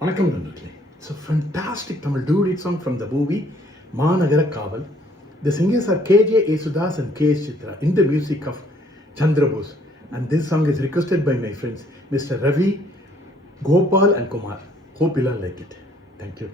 வணக்கம் நண்பர்களே. It's a fantastic Tamil duet song from the movie Managara Kaval. The singers are KJ Yesudas and KS Chitra in the music of Chandra Bose. And this song is requested by my friends Mr. Ravi, Gopal and Kumar. Hope you all like it. Thank you.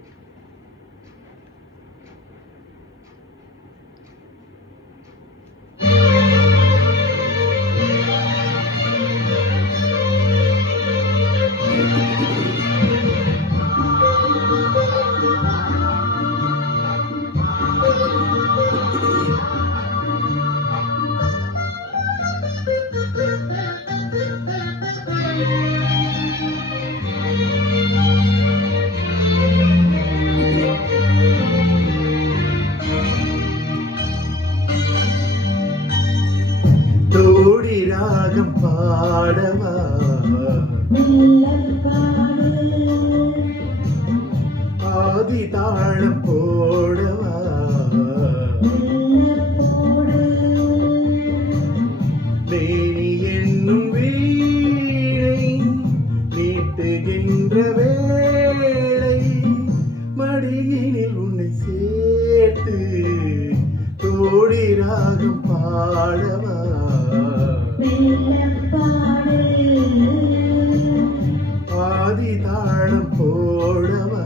Todi ராகம் பாடவா ஆதி தாளம் போடவா மேனி என்னும் வீணை நீட்டுகின்ற வேளை மடியினில் உன்னை சேர்த்து தோடி ராகம் பாடவா ஆதி தாளம் போடவா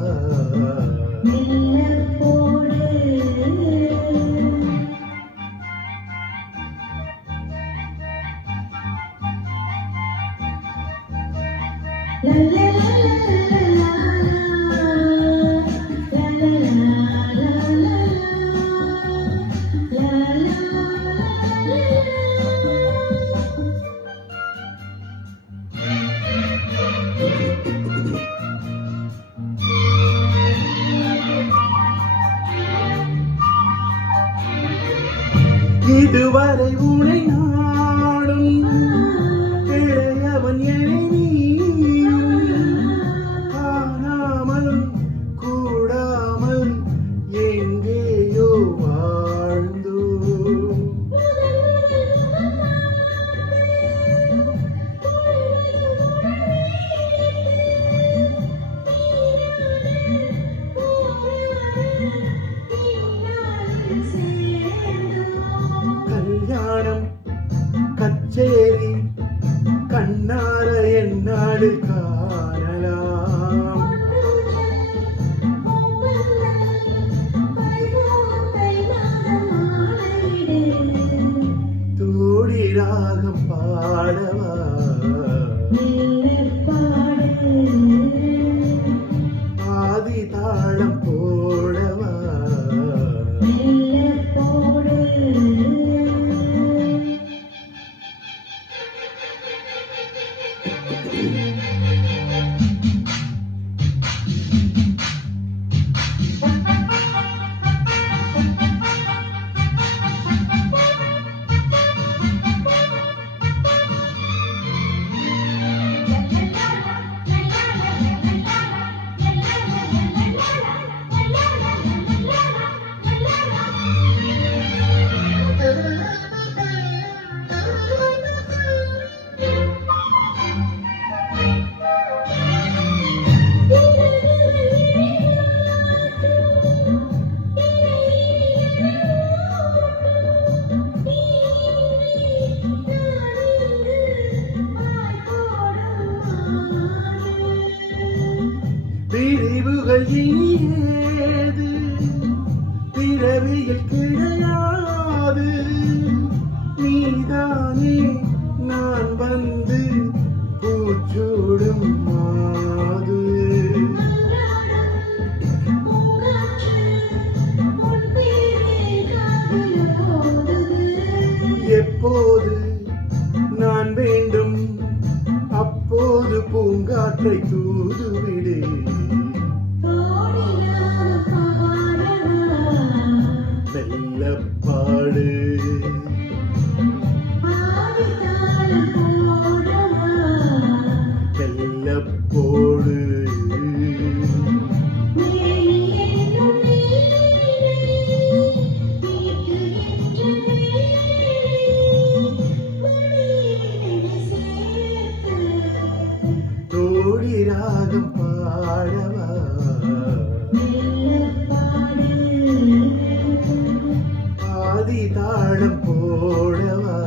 இதுவரை உனை நாடும் இளையவன் காணாமல் கூடாமல் எங்கேயோ வாழ்ந்தோ கல்யாணம் கச்சேரி கண்ணார என்னாளில் காணலாம் தோடி ராகம் பாடவா ஆதி தாளம் போடவா பிரிவுகள் இனியேது பிறவியில் கிடையாது நீதானே நான் வந்து பூச்சூடும் மாது எப்போது நான் வேண்டும் அப்போது பூங்காற்றை தூதுவிடு வெள்ளப்பாடு வெள்ளப்போடு தோடி ராகம் பாடவா தாளம் போடவா